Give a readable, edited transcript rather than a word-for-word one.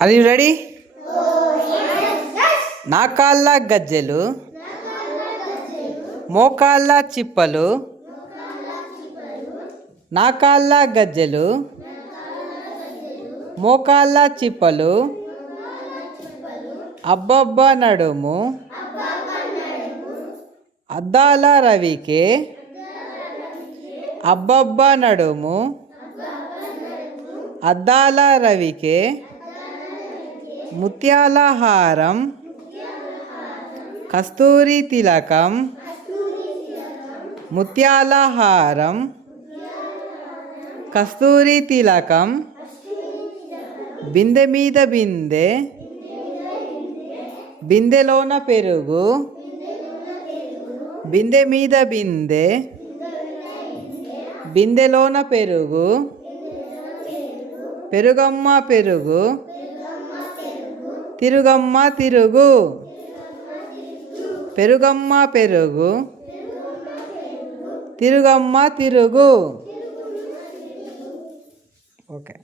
Are you ready? నా కాళ్ళ గజ్జెలు, మోకాళ్ళ చిప్పలు, నా కాళ్ళ గజ్జెలు, మోకాళ్ళ చిప్పలు, అబ్బబ్బ నడుము, అద్దాల రవికే, అబ్బబ్బ నడుము, అద్దాల రవికే, ముత్యాల హారం, కస్తూరి తిలకం, ముత్యాల హారం, కస్తూరి తిలకం, బిందె మీద బిందె, బిందెలోన పెరుగు, బిందె మీద బిందె, బిందెలోన పెరుగు, పెరుగమ్మ పెరుగు, తిరుగమ్మ తిరుగు, పెరుగమ్మ పెరుగు, తిరుగమ్మ తిరుగు. ఓకే.